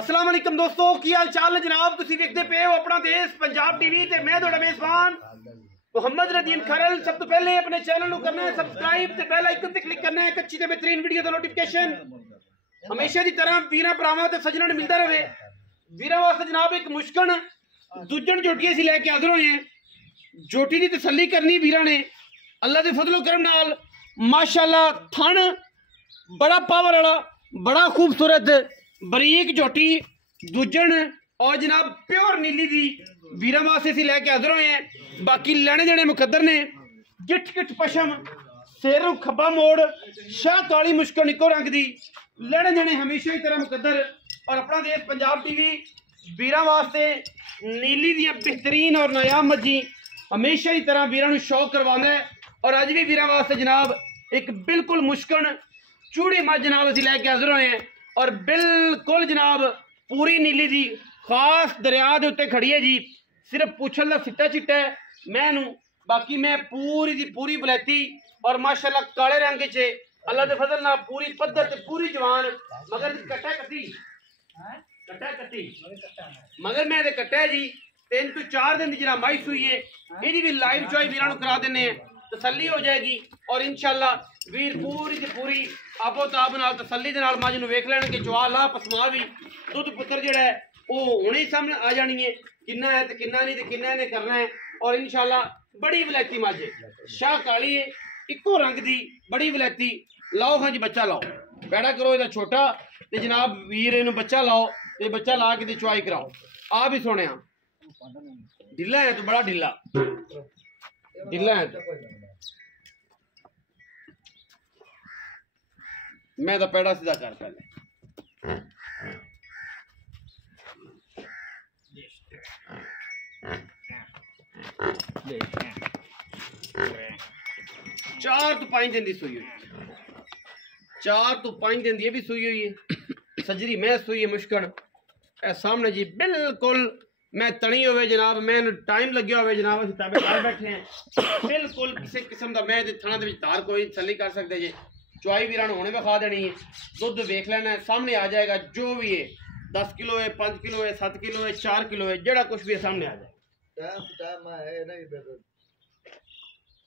अस्सलाम वालेकुम दोस्तों, की हाल चाल है जनाब। तुसी देखते पे हो अपना देश पंजाब टीवी ते मैं तुहाडा मेजबान मोहम्मद रदीन खरल। सब तो पहले अपने चैनल को करना है सब्सक्राइब ते बेल आइकन ते क्लिक करना है। एक अच्छी ते बेहतरीन वीडियो दा नोटिफिकेशन हमेशा की तरह वीरां भरावां ते सज्जनां नूं मिलदा रहे। वीरां वास्ते जनाब एक मुश्किल दूजन जोटी असीं लैके हाज़र होए हैं। जोटी की तसल्ली करनी वीरां ने अल्लाह के फजलो करम नाल माशाअल्लाह। थन बड़ा पावर वाला, बड़ा खूबसूरत बरीक झोटी दूजन और जनाब प्योर नीली दी वीरां वास्ते असीं लैके हाज़र होए हैं। बाकी लैने देने मुकद्दर ने। गिठ गिठ पशम, सिर खब्बा मोड़, शाह काली मुश्किल इको रंग दी, लैने देने हमेशा की तरह मुकद्दर। और अपना देश पंजाब टीवी वीरां वास्ते नीली दियां बेहतरीन और नायाब मज्जी हमेशा की तरह वीरां नूं शौक करवांदा है। और अज भी वीरां वास्ते जनाब एक बिल्कुल मुश्किल चूड़ी मज जनाब असीं लैके हाज़र होए हैं। और बिल्कुल जनाब पूरी नीली दी खास दरिया के उत्ते खड़ी है जी। सिर्फ पुछल का सिट्टा चिट्टा है मैनू, बाकी मैं पूरी दी पूरी बलैती और माशाल्लाह काले रंग च अल्लाह के फजल नाल पूरी पद्धर ते पूरी जवान। मगर कट्टा कट्टी मगर मैं ते कट्टा जी 3 तो 4 दिन की जरा माई सुई है। यही भी लाइव चॉई वीरां करा देने तसल्ली हो जाएगी। और इंशाल्लाह वीर पूरी की पूरी आपो ताब नाल तसल्ली दे नाल मज नूं वेख लैणगे। चवा ला पसमा भी दुध पुत्र जिहड़ा है वो हुणे सामने आ जानी है, किन्ना है ते किन्ना नहीं ते किन्ना इहने करना है। और इंशाल्लाह बड़ी वलैती मज है, शाह काली है, इको रंग दी बड़ी वलैती। लाओ हाँ जी बच्चा लाओ, पैड़ा करो इहदा छोटा ते जनाब वीर इहनूं बच्चा लाओ ते बच्चा ला के चुआई कराओ। आ भी सोने ढिला है, तो बड़ा ढिला है तो। मैं तो पैड़ा सीधा कर पहले। चार तो 5 दिन की सुई हुई, 4 तो 5 दिन की भी सुई हुई है। सजरी मैं सुई है मुश्किल ए सामने जी बिल्कुल। मैं तनी होवे जनाब, मैं टाइम लगे होवे जनाब, असीं ताबे कर बैठे हैं। बिल्कुल किसी किस्म का मैं थाना दे विच तार कोई तसल्ली कर सकते जे। चुआई वीरां नूं हुणे विखा देनी है, दुध वेख लेना है, सामने आ जाएगा जो भी है। 10 किलो है, 5 किलो है, 7 किलो है, 4 किलो है, जड़ा कुछ भी है सामने आ जाए।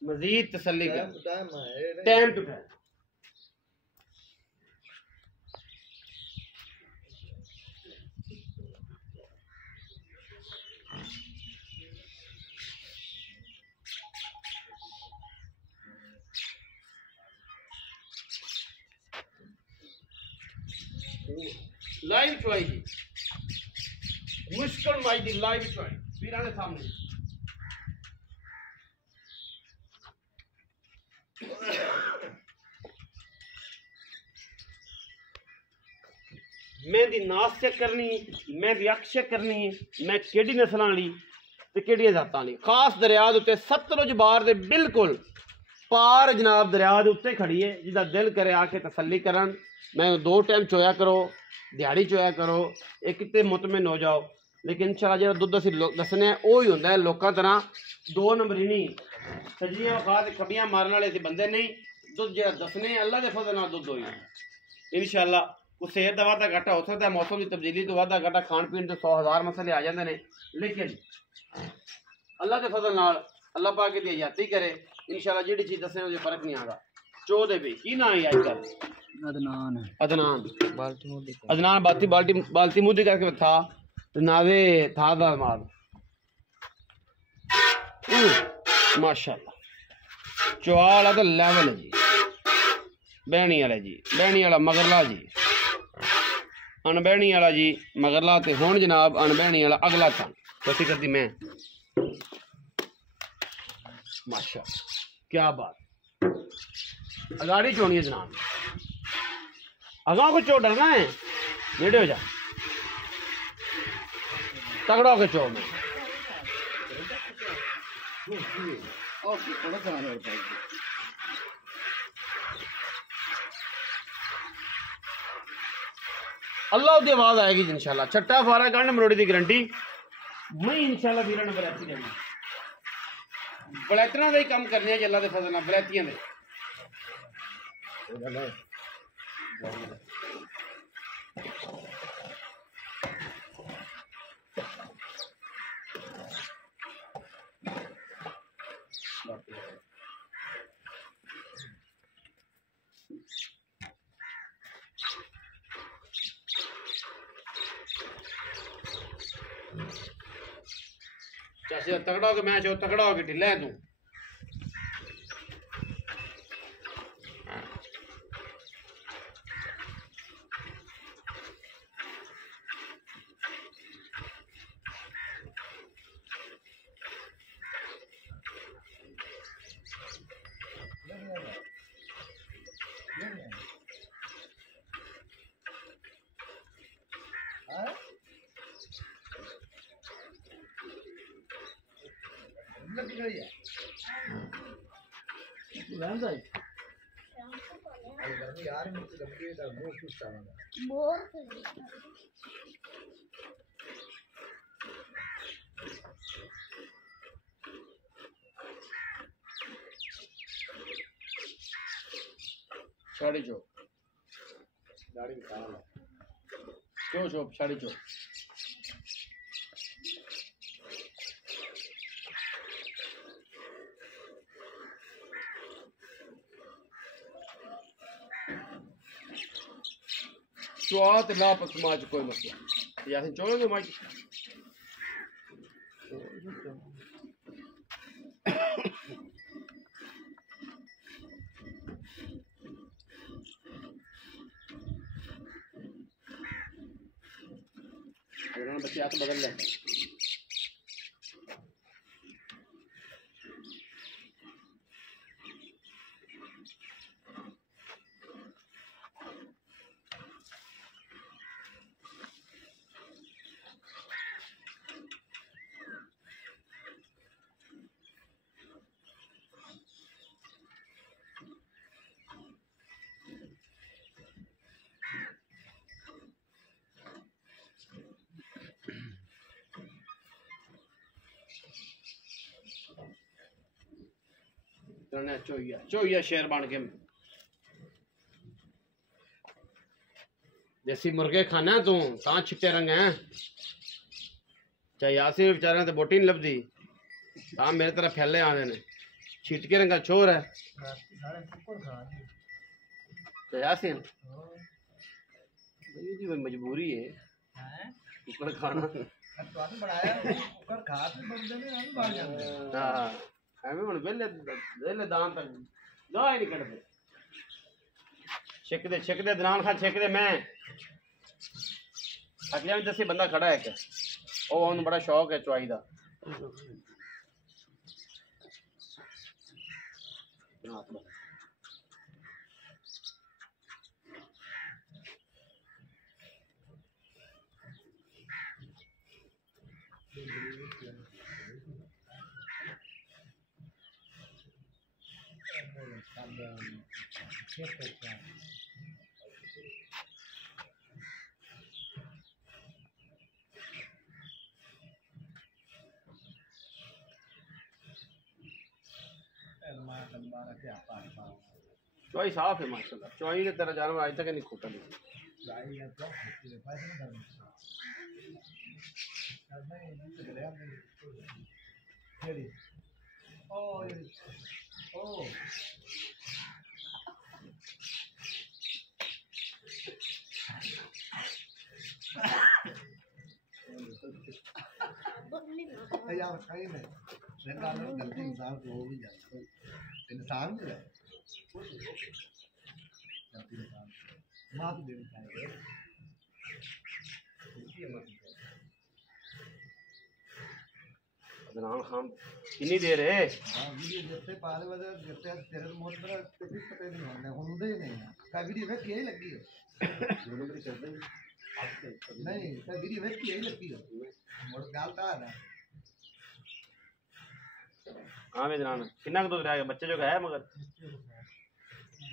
मजीद तसल्ली टाइम टू टाइम। लाइव चुआई जी मुश्किल माई दी लाइव चुआई वीरां दे सामने। मैं दी नास चेक करनी, मैं दी अख चेक करनी है, मैं केड़ी नस्लां वाली ते केड़ी जातां वाली। खास दरिया दे उत्ते सतलुज बार दे बिल्कुल पार जनाब दरिया दे उत्ते खड़ी है। जिसदा दिल करे आके तसल्ली करन। मैं 2 टाइम चोया करो, दिहाड़ी चोया करो, एक ते मुतमिन हो जाओ। लेकिन इंशाल्लाह जो दुध असीं दसने वो ही होंदा है लोकां तरह 2 नंबरी नहीं, सज्जियां खा ते खब्बियां मारन वाले असीं बंदे नहीं। दुध जो दसने अल्लाह के फजल नाल दुध होई इंशाल्लाह। कुछ सेहत का वाधा घाटा हो सकता है, मौसम की तब्दीली तो वाधा घाटा, खान पीन तो 100,000 मसले आ जाते हैं। लेकिन अल्लाह के फजल नाल अल्लाह पाक दी हयाती करे इंशाल्लाह। जिहड़ी चीज़ दसने उसमें फर्क नहीं आगा। चो दे भी की ना है अजकल अदनान बाल्टी मुद्दी करके था नावे था दामाद माशाल्लाह। चुआला तो लेवल है जी, बहनी वाला जी, बहनी वाला मगरला जी, अनबहनी वाला जी मगरला ते हुण जनाब अनबहनी वाला अगला था कसी करती मैं। माशाल्लाह क्या बात। अगाड़ी चोनी है जनाब, अगा को चो डरना है, नेड़े हो जा, तगड़ा होके चो में। अल्लाह की आवाज आएगी इंशाल्लाह। छट्टा फारा गंढ मरोड़ी की गारंटी मैं इंशाल्लाह वीरां ने बलैती देनी। बलैतना का ही कम करने अल्लाह के फजल नाल, बलैतियां दे। जैसे तगड़ा हो के मैं जो तगड़ा हो के ढिला है तू। साड़ी चौक दाढ़ी निकाल क्यों चौक साड़ी चौक स्वाद लापत समाज कोई मसला या चोलोगे माज बच्चे हाथ बदल ले चोइया चोइया शेर बन के देसी मुर्गे खाना तू ता चिट्टे रंग है चाहे यासिर बेचारे तो बोटी नहीं लभदी ता मेरे तरह फैले आने ने छिटके रंग का चोर है तो यासिर जी मजबूरी है कुकर खाना हाँ ਐਵੇਂ ਹੁਣ ਵੇਲੇ ਦਾਨ ਤੱਕ ਗਾਹ ਹੀ ਨਹੀਂ ਕੱਢਦੇ ਛਿੱਕਦੇ ਦਨਾਨ ਖਾਂ ਛਿੱਕਦੇ ਮੈਂ ਅਗਲੇ ਵਿੱਚ ਦੱਸੀ ਬੰਦਾ ਖੜਾ ਹੈ ਇੱਕ ਉਹ ਉਹਨੂੰ ਬੜਾ ਸ਼ੌਕ ਹੈ ਚੁਆਈ ਦਾ चौई साफ है माशाल्लाह चौई के तरह जानवर आज तक नहीं खोटा नहीं गलती इंसान को हो भी जाता इंसान जो है माफ देनी चाहिए अदनान खान कितनी देर है जितने पाले वाले जितने तेरे मोहन पर किसी पता नहीं होने होंगे ही नहीं का वीडियो में क्या ही लगी है दोनों भी चलते हैं नहीं का वीडियो में क्या ही लगी है मोड़ डालता है ना हाँ मैं जनाना कितना दूध रह गया बच्चे जो का है मगर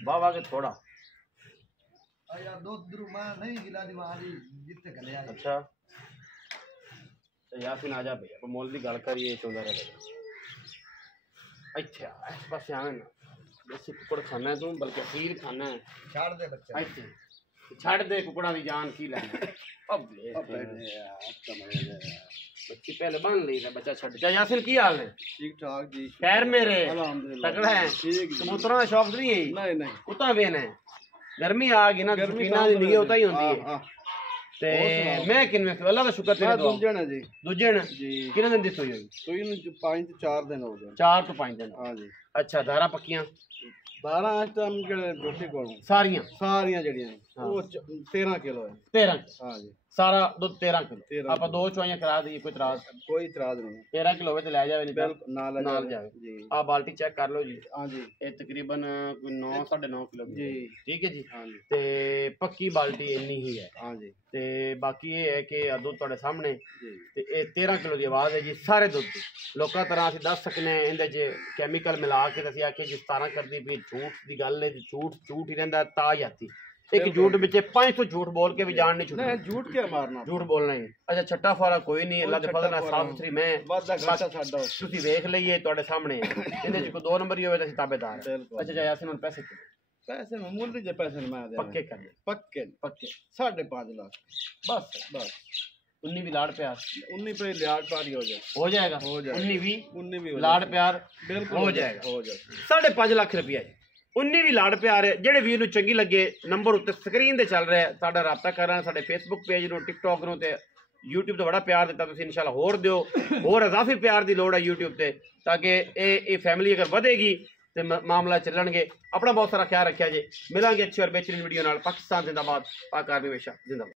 वाह वाह के थोड़ा यार दो द्रुमा नहीं गिला दिमागी जितने कले आ अच्छा तो यासिन आ जा भैया पर मोल दी गल करिए चौंदा रहे अच्छा इस पास आवे ना देसी कुकड़ खाना है तू बल्कि खीर खाना है छाड़ दे बच्चे अच्छा छाड़ दे कुकड़ा दी जान की लेना अब ले बच्ची पहले बन ली था बच्चा छड़ जा यासिन की हाल है ठीक ठाक जी खैर मेरे अल्हम्दुलिल्लाह तगड़ा है कबूतरों का शौक नहीं है नहीं नहीं कुत्ता बेन है गर्मी आ गई ना गर्मी दी नहीं होता ही होती है ਤੇ ਮੈਂ ਕਿੰਨੇ ਅੱਲਾਹ ਦਾ ਸ਼ੁਕਰ ਤੇਰੇ ਦੁਆ ਦੂਜੇ ਨੇ ਜੀ ਦੂਜੇ ਨੇ ਜੀ ਕਿੰਨੇ ਦਿਨ ਦੀ ਸੂਈ ਹੋਈ ਸੂਈ ਨੂੰ 5 ਤੋਂ 4 ਦਿਨ ਹੋ ਗਏ 4 ਤੋਂ 5 ਦਿਨ ਹਾਂ ਜੀ ਅੱਛਾ ਧਾਰਾ ਪੱਕੀਆਂ 12 ਇਸ ਟਾਈਮ ਜਿਹੜੇ ਜੋਤੀ ਕੋਲੋਂ ਸਾਰੀਆਂ ਜਿਹੜੀਆਂ ਉਹ 13 ਕਿਲੋ ਹੈ 13 ਹਾਂ ਜੀ ਸਾਰਾ ਦੁੱਧ 13 ਕਿਲੋ 13 ਆਪਾਂ ਦੋ ਚੁਆਈਆਂ ਕਰਾ ਦਈਏ ਕੋਈ ਇਤਰਾਜ਼ ਕੋਈ ਇਤਰਾਜ਼ ਨਹੀਂ 13 ਕਿਲੋ ਹੋਵੇ ਤੇ ਲੈ ਜਾਵੇ ਨਹੀਂ ਤਾਂ ਬਿਲਕੁਲ ਨਾਲ ਨਾਲ ਜਾਵੇ ਜੀ ਆ ਬਾਲਟੀ ਚੈੱਕ ਕਰ ਲਓ ਜੀ ਹਾਂ ਜੀ ਇਹ ਤਕਰੀਬਨ ਕੋਈ 9 9.5 ਕਿਲੋ ਦੀ ਜੀ ਠੀਕ ਹੈ ਜੀ ਹਾਂ ਜੀ ਤੇ ਪੱਕੀ ਬਾਲਟੀ ਇੰਨੀ ਹੀ ਹੈ ਹਾਂ ਜੀ ਤੇ ਬਾਕੀ ਇਹ ਹੈ ਕਿ ਦੁੱਧ ਤੁਹਾਡੇ ਸਾਹਮਣੇ ਜੀ ਤੇ ਇਹ 13 ਕਿਲੋ ਦੀ ਆਵਾਜ਼ ਹੈ ਜੀ ਸਾਰੇ ਦੁੱਧ ਦੀ ਲੋਕਾਂ ਤਰ੍ਹਾਂ ਅਸੀਂ ਦੱਸ ਸਕਨੇ ਹਾਂ ਇਹਦੇ 'ਚ ਕੈਮੀਕਲ ਮਿਲਾ ਕੇ ਅਸੀਂ ਆਖੀਏ ਜਿਸ ਤਰ੍ਹਾਂ ਕਰਦੀ ਵੀ ਝੂਠ ਦੀ ਗੱਲ ਹੈ ਝੂਠ ਹੀ ਰਹਿੰਦਾ ਤਾਂ ਜਾਤੀ ਇੱਕ ਝੂਠ ਵਿੱਚ 500 ਝੂਠ ਬੋਲ ਕੇ ਵੀ ਜਾਨ ਨਹੀਂ ਛੁੱਟਦੀ ਨਹੀਂ ਝੂਠ ਕਿਆ ਮਾਰਨਾ ਝੂਠ ਬੋਲਣਾ ਹੀ ਅੱਛਾ ਛੱਟਾ ਫਾਰਾ ਕੋਈ ਨਹੀਂ ਅੱਲਾ ਦੇ ਫਜ਼ਲ ਨਾਲ ਸਾਫ ਸੁਥਰੀ ਮੈਂ ਵਾਦਾ ਘਾਟਾ ਸਾਡਾ ਤੁਸੀਂ ਵੇਖ ਲਈਏ ਤੁਹਾਡੇ ਸਾਹਮਣੇ ਇਹਦੇ 'ਚ ਕੋਈ 2 ਨੰਬਰ ਹੀ ਹੋਵੇ ਤਾਂ ਅਸੀਂ ਤਾਬੇਦਾਰ ਹਾਂ। ਬਿਲਕੁਲ ਅੱਛਾ ਜਾਇਆ ਸੀ ਹੁਣ ਪੈਸੇ ਪੈਸੇ ਮਾਮੂਲੀ ਜਿਹੇ ਪੈਸੇ ਮੈਂ ਦੇ ਪੱਕੇ ਕਰ ਦੇ ਪੱਕੇ 5.5 ਲੱਖ ਬਸ 19 ਵੀ ਲਾੜ ਪਿਆਰ 19 पे लिहाज पारी हो जाएगा 19 भी 19 भी ਲਾੜ ਪਿਆਰ बिल्कुल ਹੋ ਜਾਏਗਾ हो जाएगा 5.5 ਲੱਖ ਰੁਪਇਆ ਜੀ 19 ਵੀ ਲਾੜ ਪਿਆਰ ਹੈ ਜਿਹੜੇ ਵੀਰ ਨੂੰ ਚੰਗੀ ਲੱਗੇ ਨੰਬਰ ਉੱਤੇ ਸਕਰੀਨ ਤੇ ਚੱਲ ਰਿਹਾ ਸਾਡਾ ਰਾਬਤਾ ਕਰਨਾ ਸਾਡੇ ਫੇਸਬੁੱਕ ਪੇਜ ਨੂੰ ਟਿਕਟੌਕ ਨੂੰ ਤੇ YouTube ਤੇ ਬੜਾ ਪਿਆਰ ਦਿੱਤਾ ਤੁਸੀਂ ਇਨਸ਼ਾਅੱਲਾ ਹੋਰ ਦਿਓ ਹੋਰ ਇਜ਼ਾਫੀ ਪਿਆਰ ਦੀ ਲੋੜ ਹੈ YouTube ਤੇ ਤਾਂ ਕਿ ਇਹ ਫੈਮਿਲੀ ਅਗਰ ਵਧੇਗੀ ਤੇ ਮਾਮਲਾ ਚੱਲਣਗੇ ਆਪਣਾ ਬਹੁਤ ਸਾਰਾ ਖਿਆਲ ਰੱਖਿਆ ਜੀ ਮਿਲਾਂਗੇ ਅੱਛੀ ਔਰ ਬਿਹਤਰੀਨ ਵੀਡੀਓ ਨਾਲ ਪਾਕਿਸਤਾਨ ਜ਼ਿੰਦਾਬਾਦ ਪਾਕ ਆਰਮੀ ਹਮੇਸ਼ਾ ਜ਼ਿੰਦਾਬਾਦ